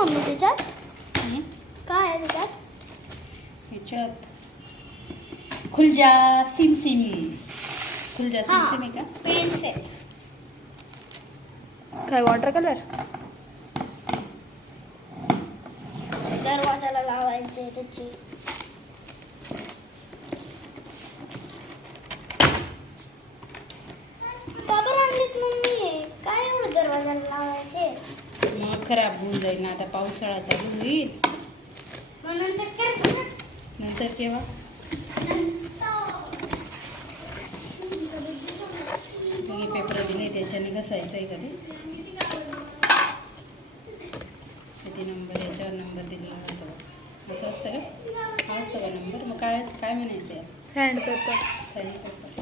Mummy त्याच्यात? हं? काय आहे त्याच्यात? ह्याच्यात खुलजा सिम सिम. खुलजा सिम सिम आहे का? पेन्स आहेत. काय वॉटर कलर? दरवाजाला लावायचे त्याची. का बरं आणलीत मम्मी? काय एवढं दरवाजाला लावायचे? मग खराब होऊन जाईल ना, आता पावसाळा चालू होईल. मग नंतर करतो ना. नंतर केव्हा? हे पेपर दिले त्याच्याने घसायचं आहे कधी. किती नंबर, याच्यावर नंबर दिलेला होता. असं असतं का? हा असतं का नंबर? मग काय काय म्हणायचं आहे? Hand paper. सॅनी पेपर.